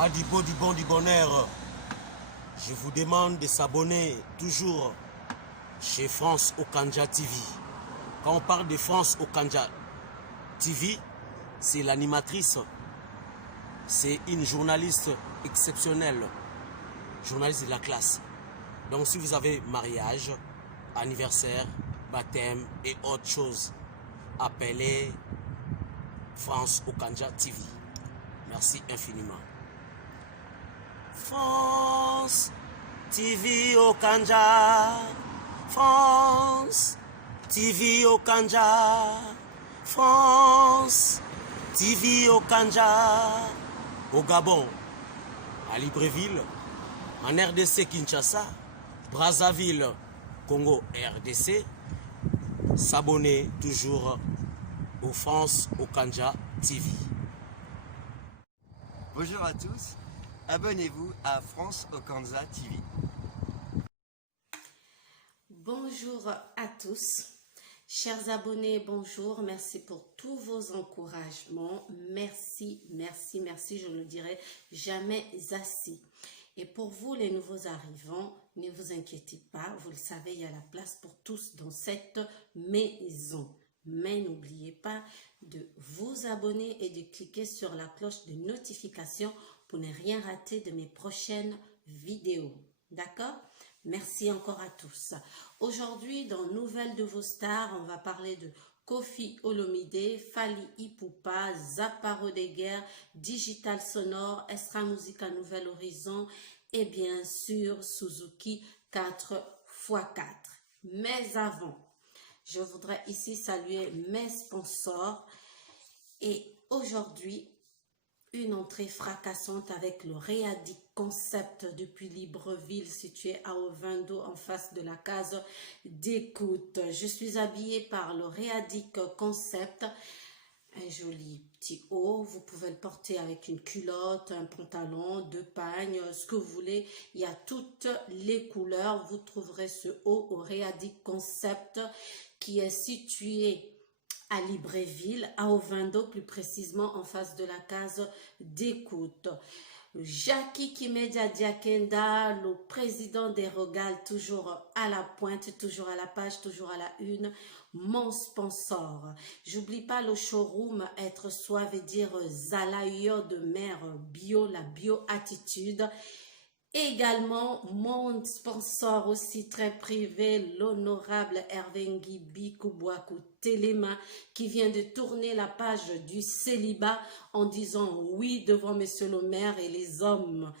Ah, du beau, du bon, du bonheur. Je vous demande de s'abonner toujours chez France Okanja TV. Quand on parle de France Okanja TV, c'est l'animatrice. C'est une journaliste exceptionnelle. Journaliste de la classe. Donc si vous avez mariage, anniversaire, baptême et autre chose, appelez France Okanja TV. Merci infiniment. France TV Okanja. France TV Okanja. France TV Okanja. Au Gabon, à Libreville, en RDC Kinshasa, Brazzaville, Congo RDC, s'abonner toujours au France Okanja TV. Bonjour à tous, abonnez-vous à France Okanja TV. Bonjour à tous, chers abonnés, bonjour, merci pour tous vos encouragements, merci, je ne le dirai jamais assez. Et pour vous les nouveaux arrivants, ne vous inquiétez pas, vous le savez, il y a la place pour tous dans cette maison. Mais n'oubliez pas de vous abonner et de cliquer sur la cloche de notification pour ne rien rater de mes prochaines vidéos. D'accord? Merci encore à tous. Aujourd'hui, dans Nouvelles de vos stars, on va parler de Koffi Olomide, Fally Ipupa, Zappa Deguerre, Digital Sonore, Extra Musica Nouvel Horizon et bien sûr Suzuki 4x4. Mais avant, je voudrais ici saluer mes sponsors et aujourd'hui, une entrée fracassante avec le Réadic Concept depuis Libreville, situé à Ovendo en face de la case d'écoute. Je suis habillée par le Réadic Concept, un joli petit haut. Vous pouvez le porter avec une culotte, un pantalon, deux pagnes, ce que vous voulez. Il y a toutes les couleurs. Vous trouverez ce haut au Réadic Concept qui est situé à Libreville, à Ovendo, plus précisément en face de la case d'écoute. Jackie Kimedia Diakenda, le président des Rogales, toujours à la pointe, toujours à la page, toujours à la une, mon sponsor. J'oublie pas le showroom Être Soi veut dire Zalaïo de mer bio, la bio-attitude. Également, mon sponsor aussi très privé, l'honorable Hervé Nguibi Koubouakou Téléma, qui vient de tourner la page du célibat en disant oui devant monsieur le maire et les hommes.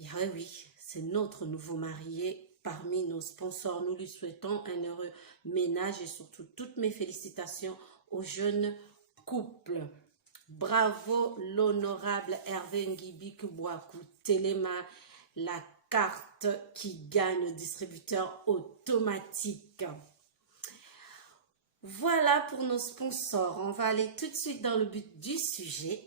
Et oui, c'est notre nouveau marié parmi nos sponsors. Nous lui souhaitons un heureux ménage et surtout toutes mes félicitations au jeune couple. Bravo l'honorable Hervé Nguibi Koubouakou Téléma. La carte qui gagne le distributeur automatique. Voilà pour nos sponsors. On va aller tout de suite dans le but du sujet.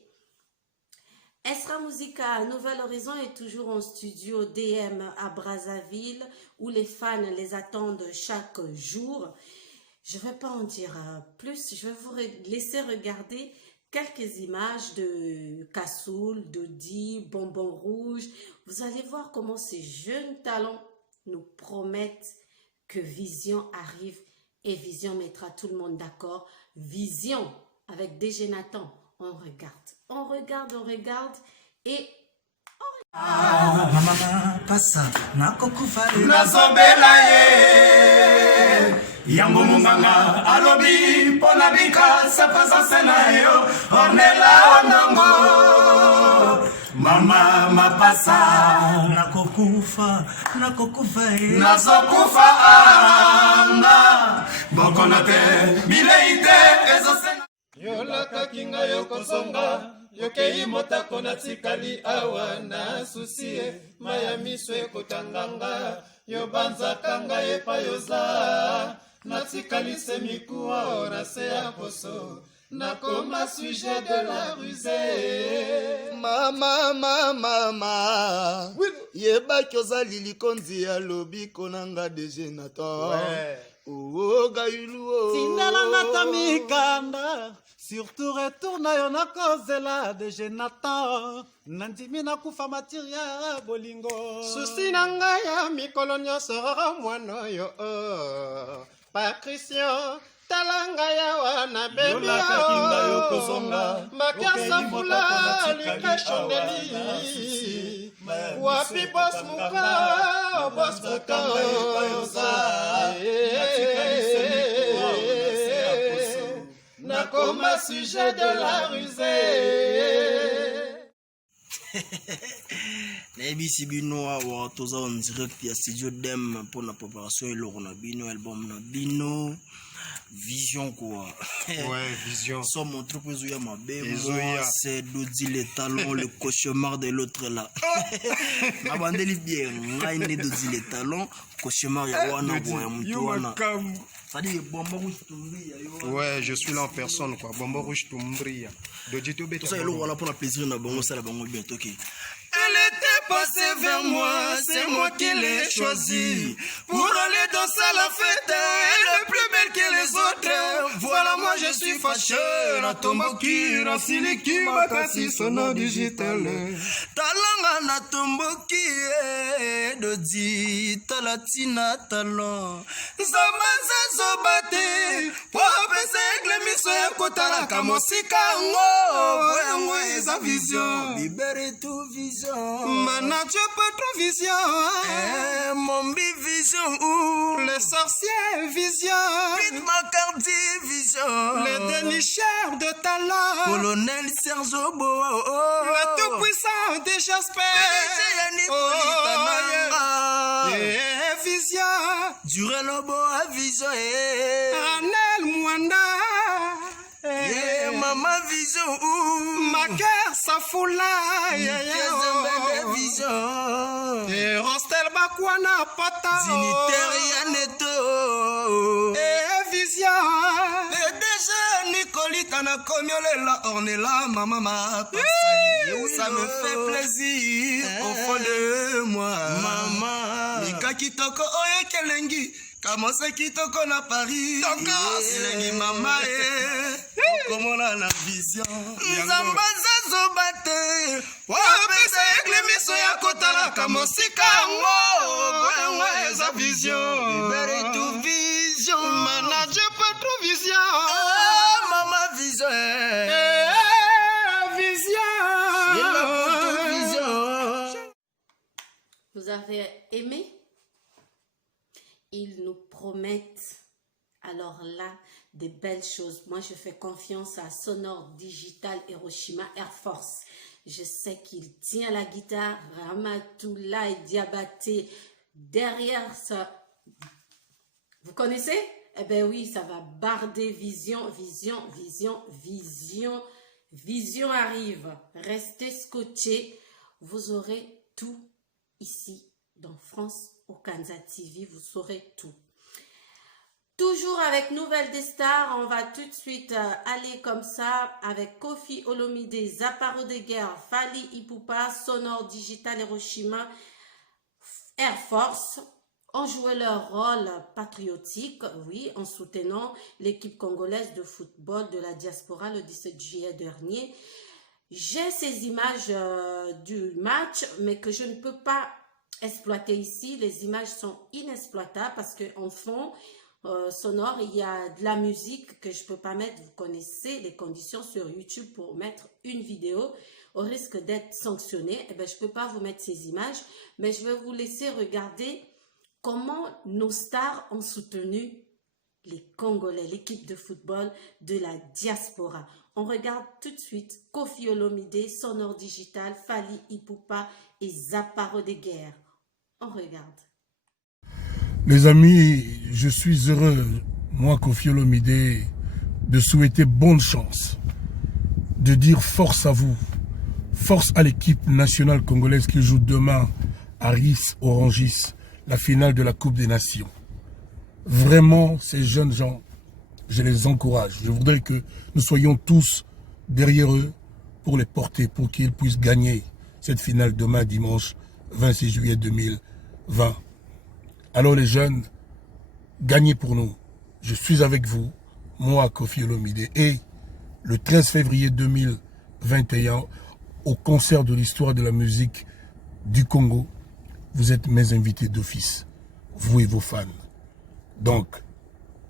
Extra Musica Nouvel Horizon est toujours en studio DM à Brazzaville où les fans les attendent chaque jour. Je ne vais pas en dire plus. Je vais vous laisser regarder quelques images de Kassoul, Dodi, Bonbon Rouge. Vous allez voir comment ces jeunes talents nous promettent que Vision arrive et Vision mettra tout le monde d'accord. Vision avec DG Nathan. On regarde et Mama pasa nakokufa nazobela ye yango munganga alobi pona bika sapasa na yo onela onongo mama mapasa nakokufa nazokufa anga bokono te bileite ezosena yolakaki ngai yokozonga yokei motako natikali awa na susi maya miso ekotanganga yobanzaka ngai epai yoza natikalise mikuwa na se ya poso nakoma sujet de la rusée Mama, ye nayebaki ozali likonzi ya lobiko nanga degenator gayulu tindelanga ta mikanda surtout retour na yo nakozela degenator nandimi nakufa materia bolingo susi na ngai ya mikolo nyonso mwana oyo Patricio talanga yawa na bebi makiasa fula likashondeli wapi bos muka nakoma sujet de la rusée. nayebisi bino awa toza en direct ya studio dem mpona préparation eloko na bino album na bino vision quoi. Ouais, vision. Sans mon truc ezoya mabe moi c'est Dodi le talon le cauchemar de l'autre là. Abandeli bien ngai ne Dodi le talon cauchemar ya wana boya mtu wana. Ouais, je suis là en personne quoi. Bombo rouge tumbria. Dodi to beto. Ça eloko wana pour la plaisir na bango ça la bango bien OK. Elle était passée vers moi, c'est moi qui l'ai choisie. Pour aller danser la fête, elle est plus belle que les autres. Voilà, moi je suis fâché. La tomboki, la siliki, makasi, sono digital. Talanga na tomboki, Dodi, talatina talon. Zamanza zobate, wapese egle miso ya kotala kamosika ngo. Yango eza vision. Libéré tout vision. Manager pas trop vision. Mon vision. Les sorciers vision. Vite Macardy vision. Les dénicheurs de talent. Colonel Serge Boa. Le tout puissant de Jasper. Vision. Durel Boa vision. Anel Mwanda. Maman vision. Ma cœur s'affoula. Vision. Rostel Bakwana Pata. Zinitaire Yaneto. Vision. Et déjà Nicolita na komiolela ornela maman ça me fait plaisir au fond de moi. Maman. Mika kitoko oyo kelengi. Kamose kitoko na Paris. Elengi mama comment la vision. Nzamba zazo bate. Wapese egle miso ya kotala kamosika ngo. Eza vision. Libéré tout vision. Manager pas trop vision. Maman vision. Vision. Vous avez aimé? Ils nous promettent alors là des belles choses. Moi, je fais confiance à Sonore Digital Hiroshima Air Force. Je sais qu'il tient la guitare. Ramatoula et Diabaté derrière ça. Vous connaissez? Eh bien oui, ça va barder. Vision arrive. Restez scotchés. Vous aurez tout ici dans France Okanja TV, vous saurez tout. Toujours avec Nouvelle des Stars, on va tout de suite aller comme ça avec Koffi Olomide, Zaparo de Guerre, Fally Ipupa, Sonore Digital Hiroshima, Air Force. Ont joué leur rôle patriotique, oui, en soutenant l'équipe congolaise de football de la diaspora le 17 juillet dernier. J'ai ces images du match, mais que je ne peux pas exploiter ici. Les images sont inexploitables parce qu'en fond sonore, il y a de la musique que je ne peux pas mettre. Vous connaissez les conditions sur YouTube pour mettre une vidéo. Au risque d'être sanctionné, eh bien, je ne peux pas vous mettre ces images, mais je vais vous laisser regarder comment nos stars ont soutenu les Congolais, l'équipe de football de la diaspora. On regarde tout de suite Koffi Olomide, Sonore Digital, Fally Ipupa et Zaparo de Guerre. On regarde. Les amis, je suis heureux, moi Koffi Olomide, de souhaiter bonne chance, de dire force à vous, force à l'équipe nationale congolaise qui joue demain à Ris Orangis, la finale de la Coupe des Nations. Vraiment, ces jeunes gens, je les encourage. Je voudrais que nous soyons tous derrière eux pour les porter, pour qu'ils puissent gagner cette finale demain dimanche 26 juillet 2020. Alors les jeunes, gagnez pour nous. Je suis avec vous, moi, Koffi Olomide. Et le 13 février 2021, au concert de l'histoire de la musique du Congo, vous êtes mes invités d'office, vous et vos fans. Donc,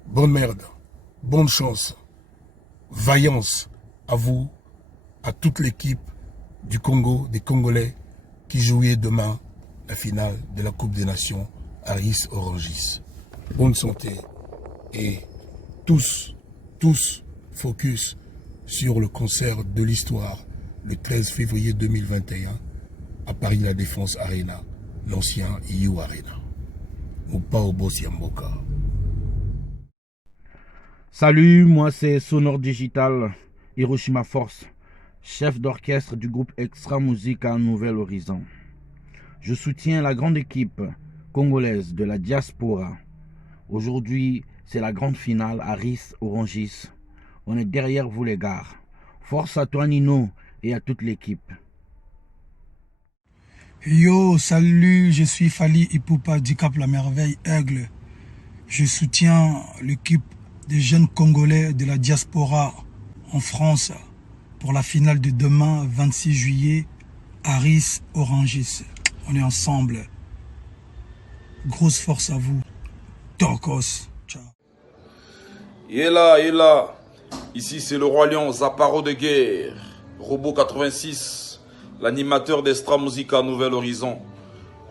bonne merde, bonne chance, vaillance à vous, à toute l'équipe du Congo, des Congolais qui jouaient demain la finale de la Coupe des Nations Aris Orangis. Bonne santé et tous focus sur le concert de l'histoire le 13 février 2021 à Paris La Défense Arena, l'ancien IU Arena. Mupao Bosi Mboka. Salut, moi c'est Sonore Digital, Hiroshima Force, chef d'orchestre du groupe Extra Musique à Nouvel Horizon. Je soutiens la grande équipe congolaise de la diaspora. Aujourd'hui, c'est la grande finale Aris Orangis. On est derrière vous les gars. Force à toi Nino et à toute l'équipe. Yo, salut, je suis Fali Ipupa du Cap La Merveille Aigle. Je soutiens l'équipe des jeunes Congolais de la diaspora en France pour la finale de demain, 26 juillet, Aris Orangis. On est ensemble. Grosse force à vous. Torkos. Ciao. Yéla. Ici c'est le Roi Lion, Zaparo de guerre. Robot 86, l'animateur d'Extra Musique à Nouvel Horizon.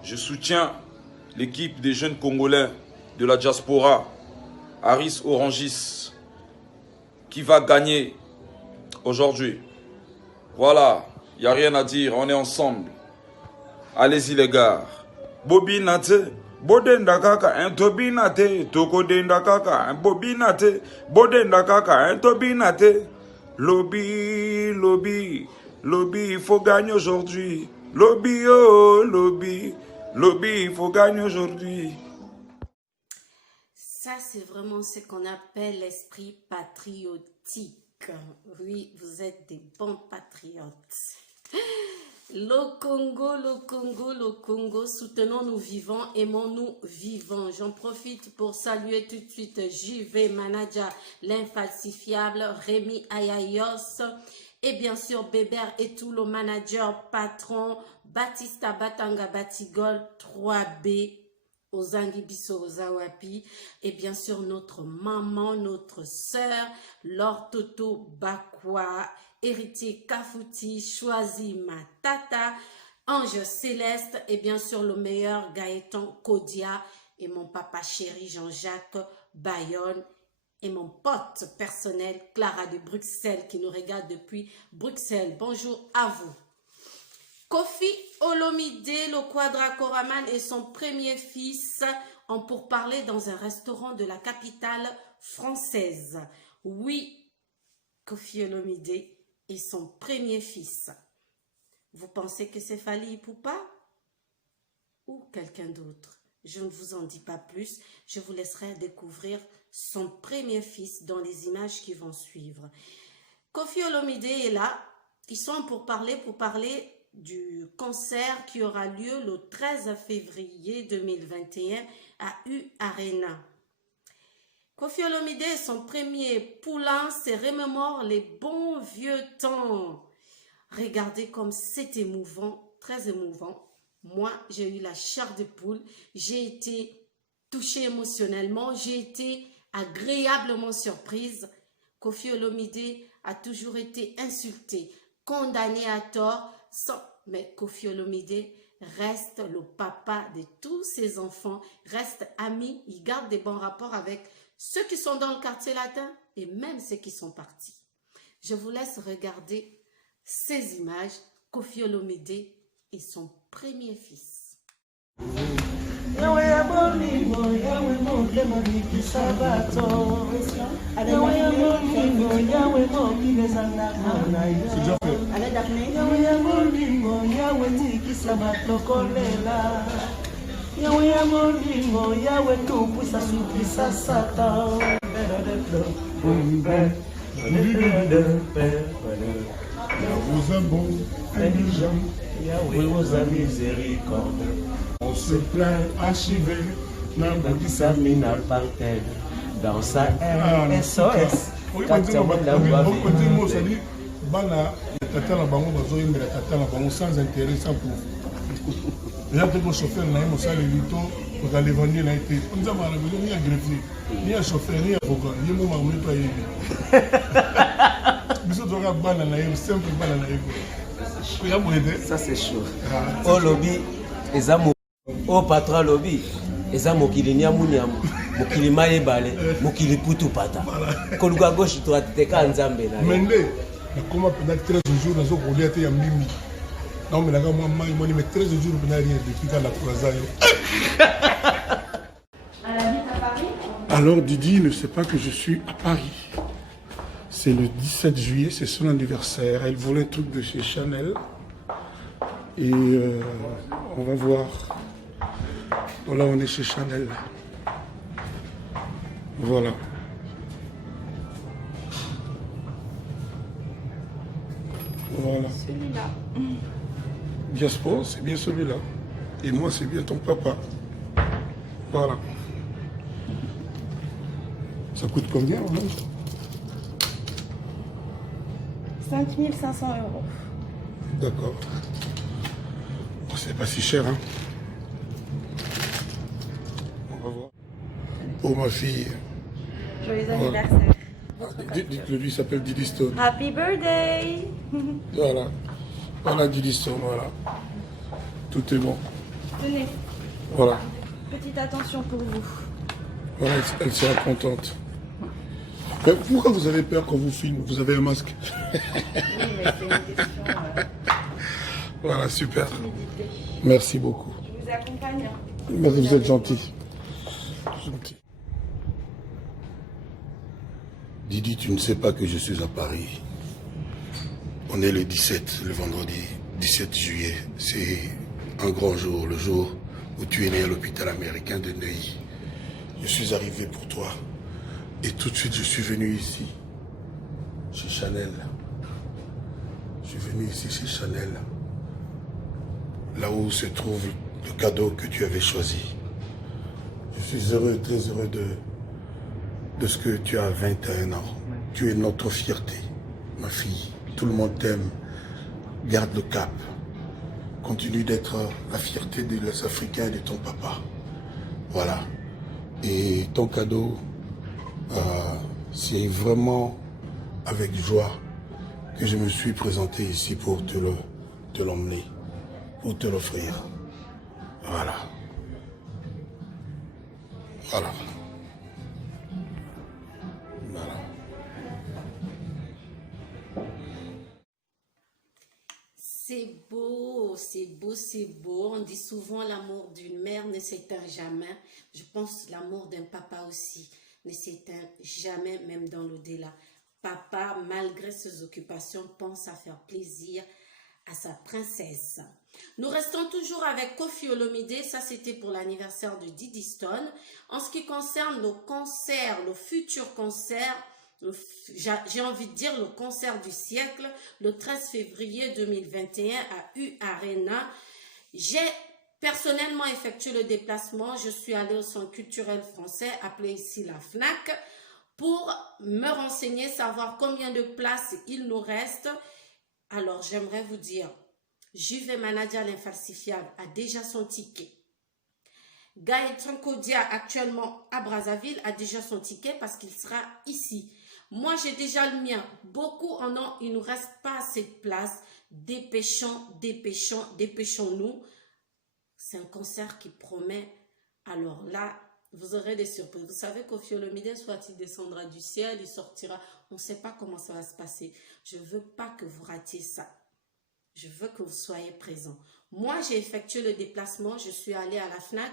Je soutiens l'équipe des jeunes Congolais de la diaspora, Aris Orangis, qui va gagner aujourd'hui. Voilà, il n'y a rien à dire, on est ensemble. Allez-y les gars. Bobinate, Bodenda kaka, un tobinate, Tokodenda kaka, un bobinate, Bodenda kaka, un tobinate. Lobby, il faut gagner aujourd'hui. Lobby, oh, lobby, il faut gagner aujourd'hui. Ça, c'est vraiment ce qu'on appelle l'esprit patriotique. Oui, vous êtes des bons patriotes. Le Congo, soutenons-nous vivants, aimons-nous vivants. J'en profite pour saluer tout de suite JV Manager, l'infalsifiable, Rémi Ayayos, et bien sûr Bébert et tout le manager patron, Batista Batanga Batigol, 3B, Ozangi Biso Ozawapi, et bien sûr notre maman, notre sœur, Laure Toto Bakwa, Héritier Kafouti, Choisi Matata, Ange Céleste et bien sûr le meilleur Gaëtan Kodia et mon papa chéri Jean-Jacques Bayonne et mon pote personnel Clara de Bruxelles qui nous regarde depuis Bruxelles. Bonjour à vous. Koffi Olomide, le Quadracoraman et son premier fils ont pourparlé dans un restaurant de la capitale française. Oui, Koffi Olomide et son premier fils. Vous pensez que c'est Fali Ipupa ou quelqu'un d'autre? Je ne vous en dis pas plus. Je vous laisserai découvrir son premier fils dans les images qui vont suivre. Koffi Olomide est là. Ils sont pour parler du concert qui aura lieu le 13 février 2021 à U Arena. Koffi Olomide et son premier poulain se remémorent les bons vieux temps. Regardez comme c'est émouvant, très émouvant. Moi, j'ai eu la chair de poule. J'ai été touchée émotionnellement. J'ai été agréablement surprise. Koffi Olomide a toujours été insulté, condamné à tort. Mais Koffi Olomide reste le papa de tous ses enfants, reste ami. Il garde des bons rapports avec ceux qui sont dans le quartier latin et même ceux qui sont partis. Je vous laisse regarder ces images, Koffi Olomide et son premier fils. vous a bon, indigent, Yahweh vous a miséricorde. on se plaint archivé, Nabaki Samina partel dans sa SOS. bana tata na bango bazoyembela tata na bango sans intérêt sans profit eza te ko chauffeur na ye mosala lito kozala évangile na ye te nzambe na bezo ni ya greffier ni ya chauffeur ni ya avocat ye mo makambo to ayebi biso toka bana na ye simple bana na ye ya boye te Ça c'est chaud. Au lobby, eza mo au patron lobby, eza mokili nyamu mokili mayebale, mokili putu pata. Koluka gauche droite te ka nzambe na. Mende nakoma peut-être 13 jours nazo kolia te ya mimi naomelaka mwa mai moni mais 13 jours mpena rien depuis kala kuraza yo. Alors Didi ne sait pas que je suis à Paris. C'est le 17 juillet, c'est son anniversaire. Elle voulait un truc de chez Chanel. Et on va voir. Bon, là, on est chez Chanel. Voilà. Voilà. Celui-là. Diaspora, c'est bien celui-là. Et moi, c'est bien ton papa. Voilà. Ça coûte combien, on 5 500 €. D'accord. Bon, c'est pas si cher, hein. On va voir. Oh, ma fille. Joyeux Voilà. anniversaire. Dites-le, lui s'appelle Didi Stone. Happy birthday. Voilà. Voilà Didi Stone, voilà. Tout est bon. Tenez, Voilà. petite attention pour vous. Voilà, elle sera contente. Mais pourquoi vous avez peur quand vous filmez? Vous avez un masque. Oui, mais c'est une question Voilà, super. Merci beaucoup. Je vous accompagne. Merci, vous êtes gentil. Gentil. Didi, tu ne sais pas que je suis à Paris. On est le 17, le vendredi 17 juillet. C'est un grand jour, le jour où tu es né à l'hôpital américain de Neuilly. Je suis arrivé pour toi. Et tout de suite, je suis venu ici, chez Chanel. Je suis venu ici chez Chanel, là où se trouve le cadeau que tu avais choisi. Je suis heureux, très heureux de ce que tu as 21 ans. Tu es notre fierté, ma fille. Tout le monde t'aime. Garde le cap. Continue d'être la fierté des Africains et de ton papa. Voilà. Et ton cadeau, c'est vraiment avec joie que je me suis présenté ici pour te l'emmener, pour te l'offrir. Voilà. Voilà. Voilà. C'est beau, c'est beau, c'est beau. On dit souvent l'amour d'une mère ne s'éteint jamais. Je pense l'amour d'un papa aussi ne s'éteint jamais, même dans l'au-delà. Papa, malgré ses occupations, pense à faire plaisir à sa princesse. Nous restons toujours avec Koffi Olomide. Ça, c'était pour l'anniversaire de Didi Stone. En ce qui concerne le concert, le futur concert, j'ai envie de dire le concert du siècle, le 13 février 2021 à U Arena. J'ai personnellement effectué le déplacement. Je suis allée au centre culturel français, appelé ici la FNAC, pour me renseigner, savoir combien de places il nous reste. Alors, j'aimerais vous dire, Juve Manadia l'infalsifiable a déjà son ticket. Gaëtan Kodia, actuellement à Brazzaville, a déjà son ticket parce qu'il sera ici. Moi, j'ai déjà le mien. Beaucoup en ont, il ne nous reste pas assez de place. Dépêchons-nous. C'est un concert qui promet. Alors là, vous aurez des surprises. Vous savez qu'Koffi Olomide, soit il descendra du ciel, il sortira. On ne sait pas comment ça va se passer. Je ne veux pas que vous ratiez ça. Je veux que vous soyez présents. Moi, j'ai effectué le déplacement. Je suis allée à la FNAC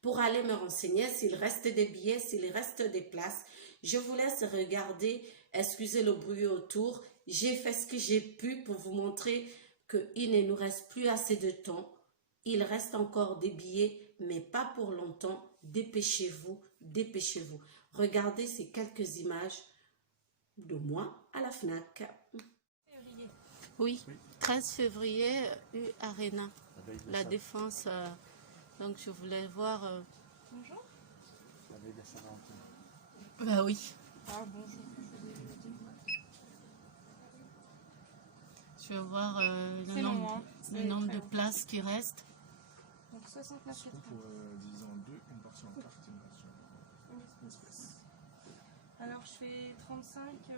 pour aller me renseigner s'il reste des billets, s'il reste des places. Je vous laisse regarder. Excusez le bruit autour. J'ai fait ce que j'ai pu pour vous montrer qu'il ne nous reste plus assez de temps. Il reste encore des billets, mais pas pour longtemps. Dépêchez-vous, dépêchez-vous. Regardez ces quelques images de moi à la FNAC. Oui, 13 février, U Arena, la Défense. Donc je voulais voir... Bonjour. La veille de Saint-Valentin. Bah oui. Ah, bonjour. Je vais voir le C'est nombre, long, hein. le C'est nombre très de long. places qui restent. Donc 69 Pour, disons, 2, une partie en carte, une partie en espèce. Alors je fais 35, il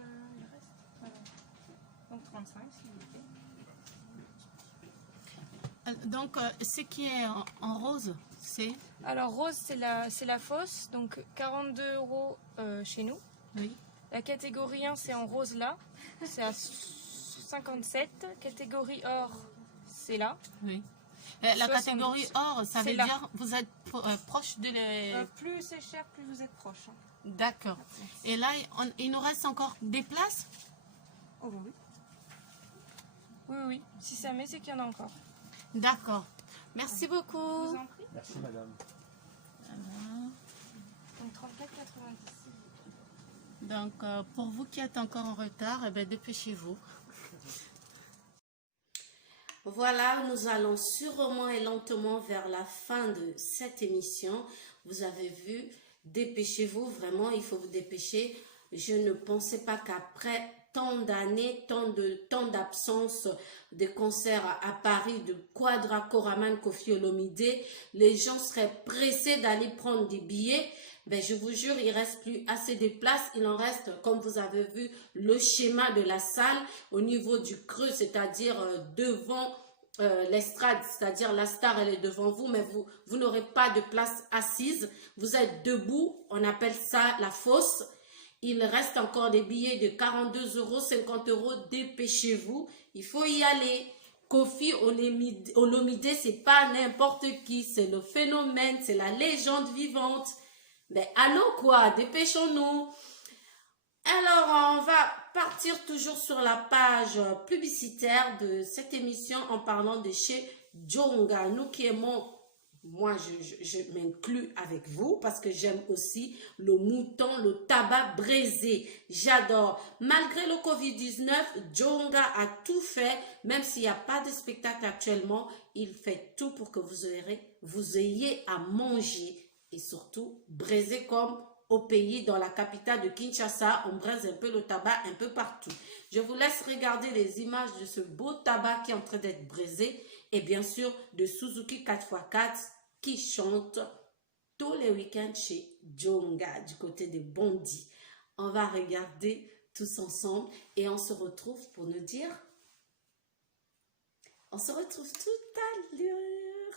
reste. Voilà. Donc 35 s'il vous plaît. Donc ce qui est en rose, c'est... Alors rose c'est la fosse, donc 42 € chez nous. Oui. La catégorie 1 c'est en rose là, c'est à 57. Catégorie or c'est là. Oui. La 70. catégorie or, ça C'est veut là. dire vous êtes proche de les... Plus c'est cher, plus vous êtes proche. Hein. D'accord. Et là, il nous reste encore des places? Oh oui. Oui, oui. Si ça met, c'est qu'il y en a encore. D'accord. Merci beaucoup. Je vous en prie. Merci madame. Donc 34,90. Donc, pour vous qui êtes encore en retard, eh bien, dépêchez-vous. Voilà, nous allons sûrement et lentement vers la fin de cette émission. Vous avez vu, dépêchez-vous, vraiment, il faut vous dépêcher. Je ne pensais pas qu'après tant d'années, tant d'absence de concerts à Paris, de Quadra Koraman Koffi Olomide, les gens seraient pressés d'aller prendre des billets. Ben, je vous jure, il ne reste plus assez de place. Il en reste, comme vous avez vu, le schéma de la salle au niveau du creux, c'est-à-dire devant l'estrade, c'est-à-dire la star, elle est devant vous, mais vous n'aurez pas de place assise. Vous êtes debout, on appelle ça la fosse. Il reste encore des billets de 42 €, 50 €. Dépêchez-vous, il faut y aller. Koffi Olomide, c'est pas n'importe qui, c'est le phénomène, c'est la légende vivante. Ben allô quoi, dépêchons-nous. Alors on va partir toujours sur la page publicitaire de cette émission en parlant de chez Djonga. Nous qui aimons, moi je m'inclus avec vous parce que j'aime aussi le mouton, le tabac braisé. J'adore. Malgré le Covid-19, Djonga a tout fait, même s'il n'y a pas de spectacle actuellement, il fait tout pour que vous ayez à manger. Et surtout, braiser comme au pays, dans la capitale de Kinshasa, on braise un peu le tabac un peu partout. Je vous laisse regarder les images de ce beau tabac qui est en train d'être braisé et bien sûr de Suzuki 4x4 qui chante tous les week-ends chez Djonga du côté de Bondy. On va regarder tous ensemble et on se retrouve pour nous dire... On se retrouve tout à l'heure.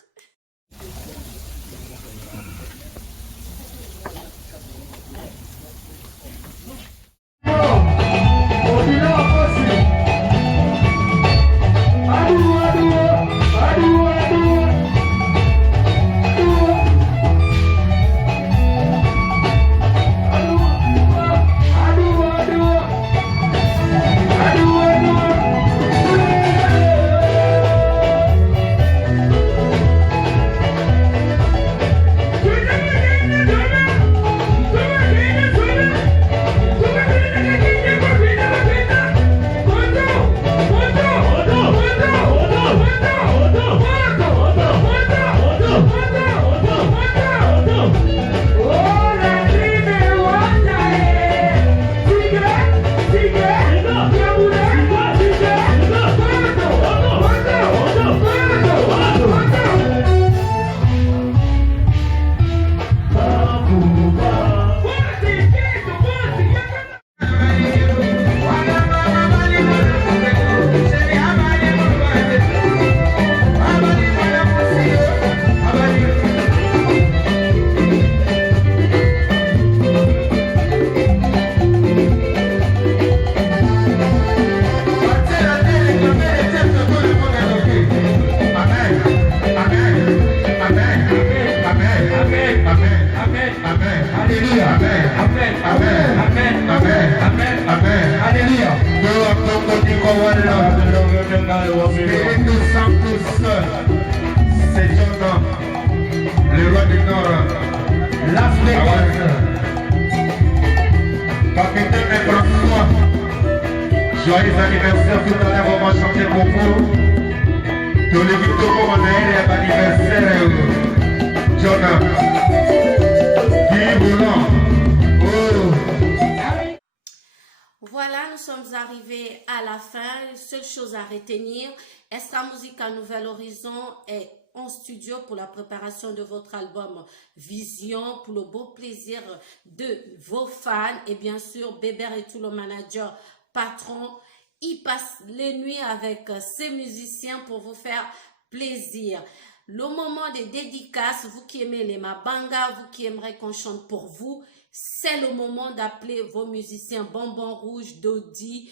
Espíritu Santo, c'est ton nom, le roi du Nord, l'Afrique, capitaine François, Joyeux anniversaire tout à l'heure, on va chanter pour vous. Tous les Kitoko Manaël et anniversaire. Jonah. Guy Boulan. Voilà, nous sommes arrivés à la fin. Seule chose à retenir, Extra Musica Nouvel Horizon est en studio pour la préparation de votre album Vision, pour le beau plaisir de vos fans. Et bien sûr, Bébert et tout le manager patron, il passe les nuits avec ses musiciens pour vous faire plaisir. Le moment des dédicaces, vous qui aimez les Mabanga, vous qui aimeriez qu'on chante pour vous, c'est le moment d'appeler vos musiciens Bonbon Rouge, Dodi,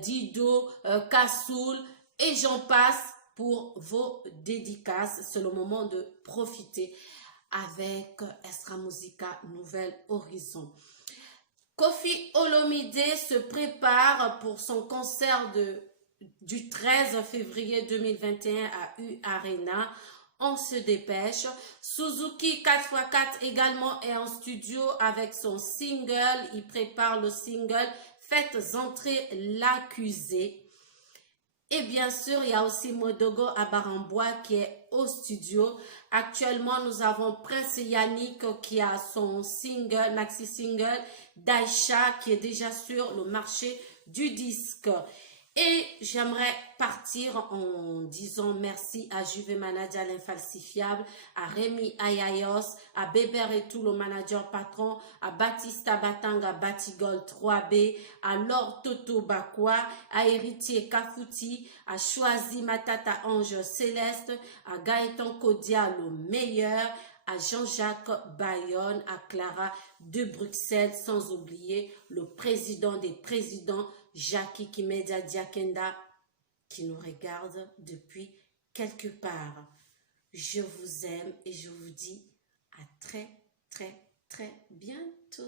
Dido, Kassoul et j'en passe pour vos dédicaces. C'est le moment de profiter avec Extra Musica Nouvel Horizon. Kofi Olomide se prépare pour son concert du 13 février 2021 à U Arena. On se dépêche. Suzuki 4x4 également est en studio avec son single. Il prépare le single Faites entrer l'accusé. Et bien sûr, il y a aussi Modogo à Barambois qui est au studio. Actuellement, nous avons Prince Yannick qui a son single, maxi single, Daisha qui est déjà sur le marché du disque. Et j'aimerais partir en disant merci à Juve Manager l'infalsifiable, à Rémi Ayayos, à Bébert et tout le manager patron, à Baptista Batanga Batigol 3B, à Laure Toto Bakwa, à Héritier Kafouti, à Choisi Matata Ange Céleste, à Gaëtan Kodia le meilleur, à Jean-Jacques Bayonne, à Clara de Bruxelles, sans oublier le président des présidents, Jackie Kimedia Diakenda, qui nous regarde depuis quelque part. Je vous aime et je vous dis à très, très, très bientôt.